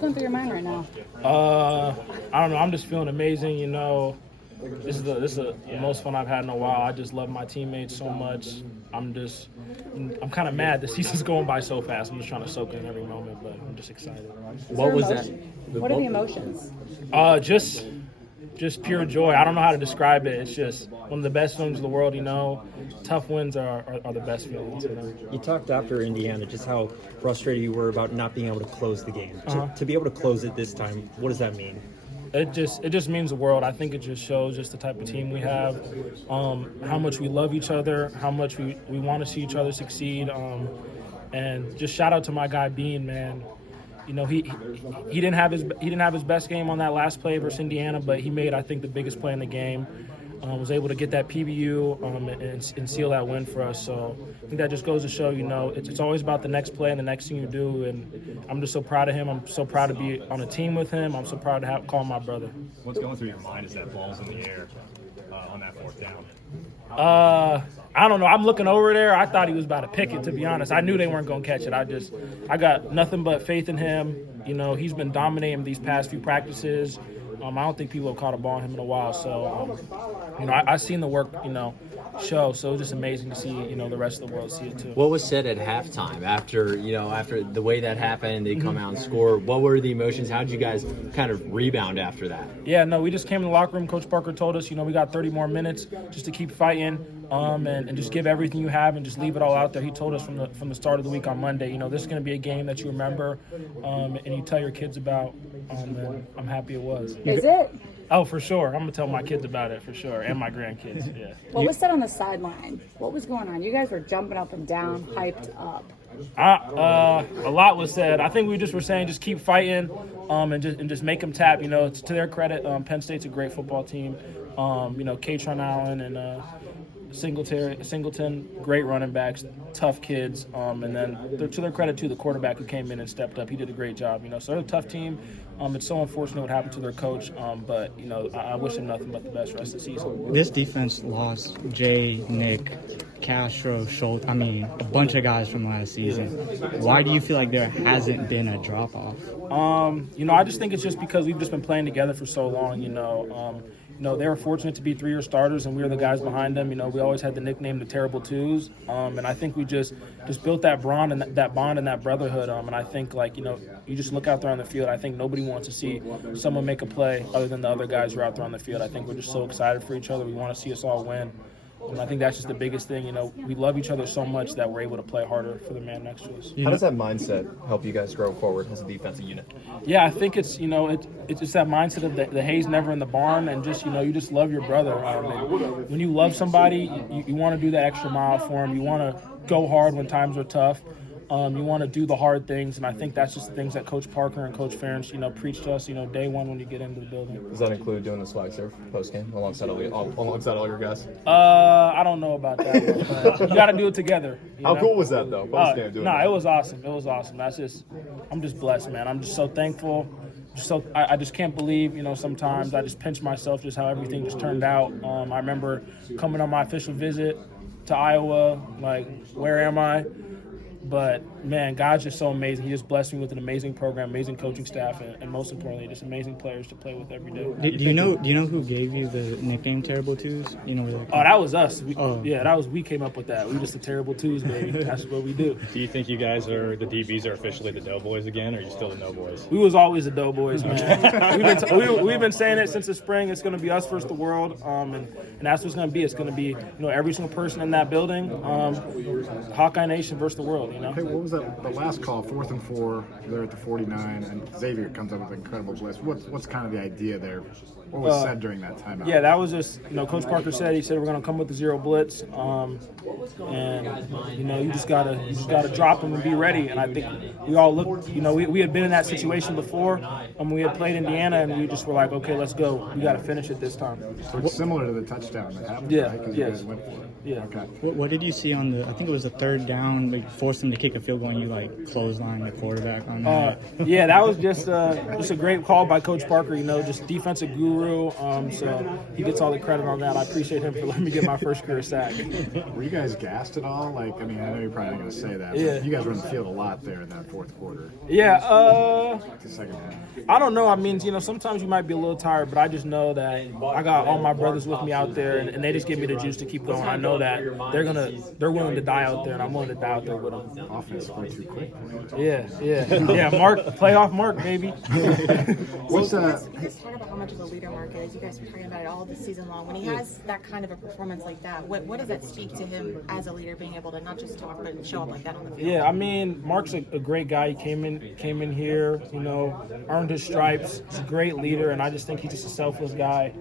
What's going through your mind right now? I don't know. I'm just feeling amazing. This is the most fun I've had in a while. I just love my teammates so much. I'm kind of mad. The season's going by so fast. I'm just trying to soak in every moment, but I'm just excited. What was that? What are the emotions? Just pure joy. I don't know how to describe it. It's just one of the best feelings in the world. Tough wins are the best feelings. You talked after Indiana just how frustrated you were about not being able to close the game. To be able to close it this time, what does that mean? It just means the world. I think it just shows just the type of team we have, how much we love each other, how much we want to see each other succeed, and just shout out to my guy Bean, man. He didn't have his best game on that last play versus Indiana, but he made, I think, the biggest play in the game. Was able to get that PBU and seal that win for us. So I think that just goes to show, it's always about the next play and the next thing you do. And I'm just so proud of him. I'm so proud to be on a team with him. I'm so proud to call him my brother. What's going through your mind as that ball's in the air on that fourth down? I don't know. I'm looking over there. I thought he was about to pick it, to be honest. I knew they weren't going to catch it. I got nothing but faith in him. He's been dominating these past few practices. I don't think people have caught a ball on him in a while. So, I've seen the work, show. So it's just amazing to see, the rest of the world see it too. What was said at halftime after the way that happened, they come out and score? What were the emotions? How did you guys kind of rebound after that? Yeah, no, we just came in the locker room. Coach Parker told us, we got 30 more minutes just to keep fighting and just give everything you have and just leave it all out there. He told us from the start of the week on Monday, this is going to be a game that you remember and you tell your kids about. And I'm happy it was. Is it? Oh, for sure. I'm going to tell my kids about it for sure, and my grandkids, yeah. What was said on the sideline? What was going on? You guys were jumping up and down, hyped up. A lot was said. I think we just were saying just keep fighting and just make them tap. It's to their credit. Penn State's a great football team. Katron Allen and Singleton, great running backs, tough kids. And then to their credit, too, the quarterback who came in and stepped up, he did a great job. So they're a tough team. It's so unfortunate what happened to their coach, but I wish him nothing but the best rest of the season. This defense lost Jay, Nick, Castro, Schultz. A bunch of guys from last season. Why do you feel like there hasn't been a drop-off? I just think it's just because we've just been playing together for so long, they were fortunate to be 3-year starters, and we were the guys behind them. We always had the nickname the Terrible Twos, and I think we just built that bond and that brotherhood. And I think, you just look out there on the field. I think nobody wants to see someone make a play other than the other guys who are out there on the field. I think we're just so excited for each other. We want to see us all win. And I think that's just the biggest thing. We love each other so much that we're able to play harder for the man next to us. How does that mindset help you guys grow forward as a defensive unit? Yeah, I think it's just that mindset of the hay's never in the barn, and just you just love your brother. When you love somebody, you want to do that extra mile for him. You want to go hard when times are tough. You want to do the hard things, and I think that's just the things that Coach Parker and Coach Ferentz, preach to us, day one when you get into the building. Does that include doing the swag surf post-game alongside all your guys? I don't know about that, but you got to do it together. How cool was that, though, post-game doing that? It was awesome. It was awesome. I'm just blessed, man. I'm just so thankful. I just can't believe, sometimes I just pinch myself just how everything just turned out. I remember coming on my official visit to Iowa, where am I? But, man, God's just so amazing. He just blessed me with an amazing program, amazing coaching staff, and most importantly, just amazing players to play with every day. Do you know who gave you the nickname Terrible Twos? That was us. We came up with that. We just the Terrible Twos, baby. That's what we do. Do you think you guys the DBs are officially the Doughboys again, or are you still the No-Boys? We was always the Doughboys, man. we've been saying it since the spring. It's going to be us versus the world, and that's what it's going to be. It's going to be, every single person in that building, Hawkeye Nation versus the world, Hey, what was that? The last call, 4th and 4, they're at the 49, and Xavier comes up with an incredible blitz. What's kind of the idea there? What was said during that timeout? Yeah, that was just, Coach Parker said we're going to come with the zero blitz, and you just gotta drop them and be ready. And I think we all looked, we had been in that situation before, and we had played Indiana, and we just were like, okay, let's go. We got to finish it this time. So it's similar to the touchdown that happened, yeah, right? Because you guys went for it. Yeah. Okay. What did you see on I think it was the third down, forced them to kick a field when you like clothesline the quarterback on that? Yeah, that was just a great call by Coach Parker. You know, just defensive guru. So he gets all the credit on that. I appreciate him for letting me get my first career sack. Were you guys gassed at all? Like, I mean, I know you're probably not going to say that. But Yeah. you guys were in the field a lot there in that fourth quarter. Yeah. The second half. I don't know. I mean, you know, sometimes you might be a little tired, but I just know that I got all my brothers with me out there, and they just give me the juice to keep going. I know that they're willing to die out there, and I'm willing to die out there with them. Offense went too quick. Yeah. Mark, playoff Mark, baby. What's Let's talk about how much of a leader Mark is. You guys were talking about it all this season long. When he has that kind of a performance like that, what does that speak to him as a leader, being able to not just talk but show up like that on the field? Yeah, I mean, Mark's a great guy. He came in here, you know, earned his stripes. He's a great leader, and I just think he's just a selfless guy.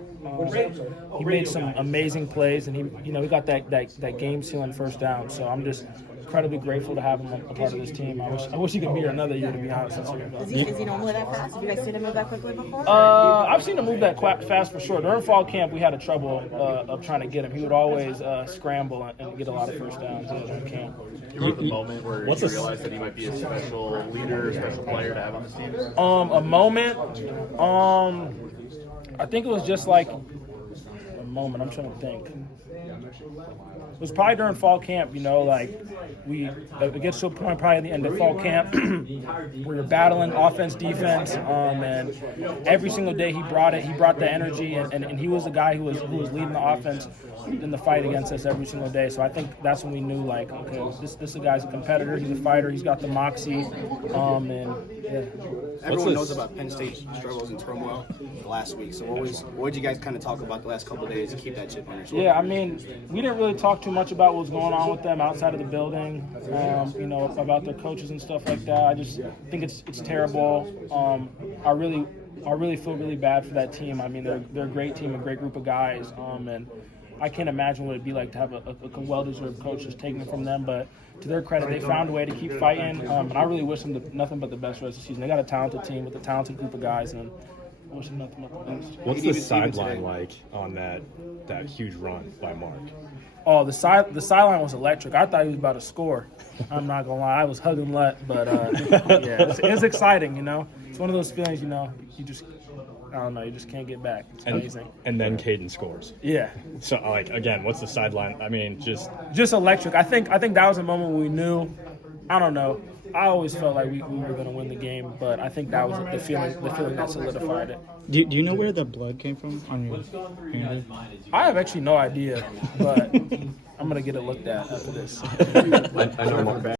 He made some amazing plays, and he got that game-sealing first down. So I'm just incredibly grateful to have him a part of this team. I wish he could be here another year, to be honest with you. Is he normally that fast? Have you guys seen him move that quickly before? I've seen him move that fast for sure. During fall camp, we had a trouble of trying to get him. He would always scramble and get a lot of first downs during camp. You remember the moment where you realized that he might be a special leader, special player to have on this team? A moment. I think it was just like a moment. I'm trying to think. It was probably during fall camp, you know, like it gets to a point probably at the end of fall camp where you're battling offense, defense, and every single day he brought the energy, and he was the guy who was leading the offense in the fight against us every single day. So I think that's when we knew, like, okay, this guy's a competitor, he's a fighter, he's got the moxie, and yeah. Everyone knows about Penn State's struggles and turmoil last week. So what did you guys kind of talk about the last couple of days to keep that chip on your shoulder? Yeah, I mean, we didn't really talk too much about what was going on with them outside of the building, you know, about their coaches and stuff like that. I just think it's terrible. I really feel really bad for that team. I mean, they're a great team, a great group of guys, and I can't imagine what it'd be like to have a well-deserved coach just taking it from them. But to their credit, they found a way to keep fighting, and I really wish them nothing but the best rest of the season. They got a talented team with a talented group of guys, and I wish them nothing but the best. What's the sideline like on that huge run by Mark? Oh, the sideline was electric. I thought he was about to score. I'm not gonna lie, I was hugging Let, but yeah, it's exciting. You know, it's one of those feelings. You know, I don't know, you just can't get back. It's amazing. And then Caden scores. Yeah. So, like, again, what's the sideline? I mean, just electric. I think that was a moment when we knew. I don't know. I always felt like we were going to win the game, but I think that was the feeling that solidified it. Do you know where the blood came from on your hand? I have actually no idea, but I'm going to get it looked at after this. I know Mark.